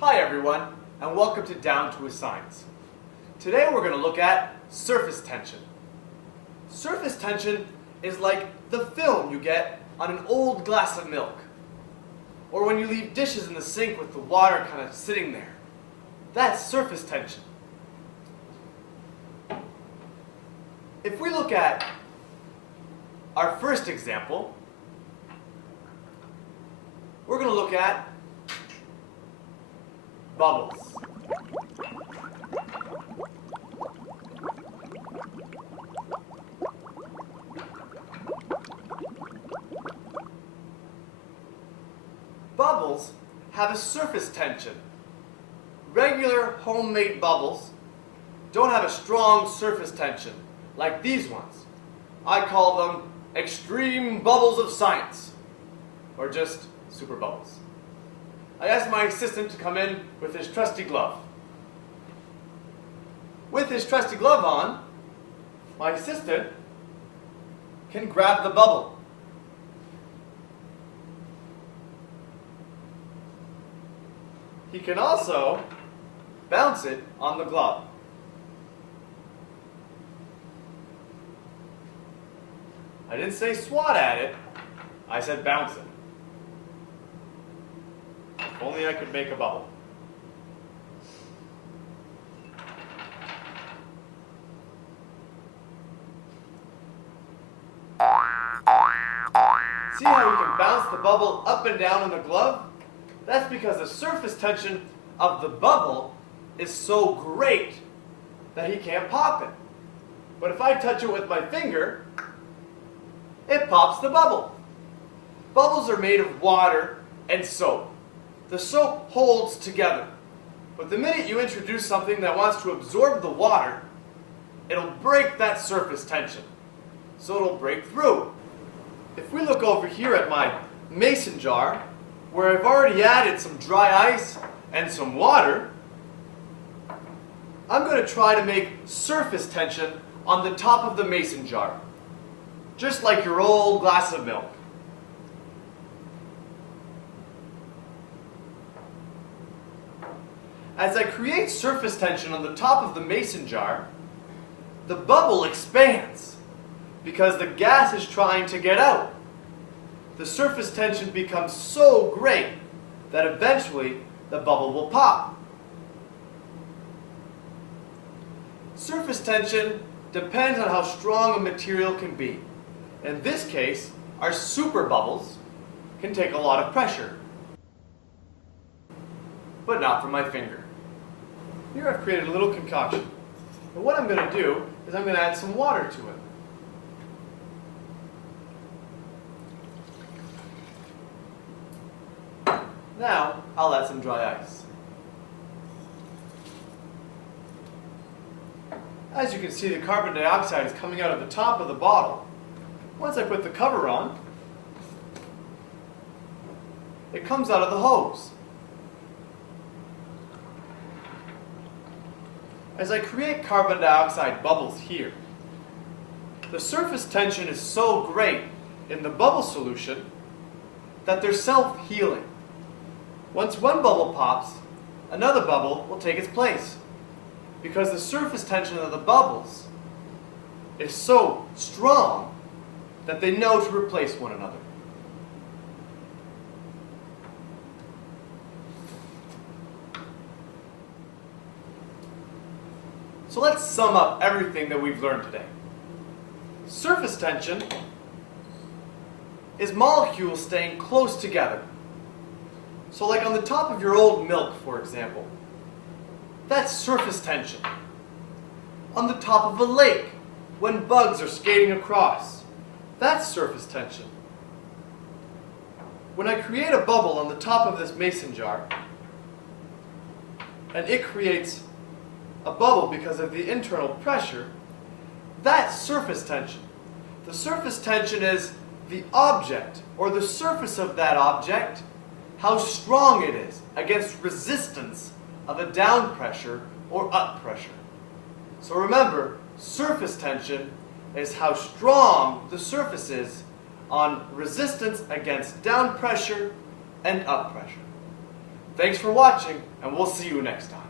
Hi everyone, and welcome to Down to a Science. Today we're going to look at surface tension. Surface tension is like the film you get on an old glass of milk, or when you leave dishes in the sink with the water kind of sitting there. That's surface tension. If we look at our first example, we're going to look at bubbles. Bubbles have a surface tension. Regular homemade bubbles don't have a strong surface tension like these ones. I call them extreme bubbles of science, or just super bubbles. I asked my assistant to come in with his trusty glove. With his trusty glove on, my assistant can grab the bubble. He can also bounce it on the glove. I didn't say swat at it, I said bounce it. If only I could make a bubble. See how we can bounce the bubble up and down in the glove? That's because the surface tension of the bubble is so great that he can't pop it. But if I touch it with my finger, it pops the bubble. Bubbles are made of water and soap. The soap holds together. But the minute you introduce something that wants to absorb the water, it'll break that surface tension. So it'll break through. If we look over here at my mason jar, where I've already added some dry ice and some water, I'm going to try to make surface tension on the top of the mason jar, just like your old glass of milk. As I create surface tension on the top of the mason jar, the bubble expands because the gas is trying to get out. The surface tension becomes so great that eventually the bubble will pop. Surface tension depends on how strong a material can be. In this case, our super bubbles can take a lot of pressure, but not from my finger. Here I've created a little concoction. And what I'm going to do is I'm going to add some water to it. Now, I'll add some dry ice. As you can see, the carbon dioxide is coming out of the top of the bottle. Once I put the cover on, it comes out of the hose. As I create carbon dioxide bubbles here, the surface tension is so great in the bubble solution that they're self-healing. Once one bubble pops, another bubble will take its place, because the surface tension of the bubbles is so strong that they know to replace one another. So let's sum up everything that we've learned today. Surface tension is molecules staying close together. So like on the top of your old milk, for example, that's surface tension. On the top of a lake, when bugs are skating across, that's surface tension. When I create a bubble on the top of this mason jar, and it creates a bubble because of the internal pressure, that's surface tension. The surface tension is the object, or the surface of that object, how strong it is against resistance of a down pressure or up pressure. So remember, surface tension is how strong the surface is on resistance against down pressure and up pressure. Thanks for watching, and we'll see you next time.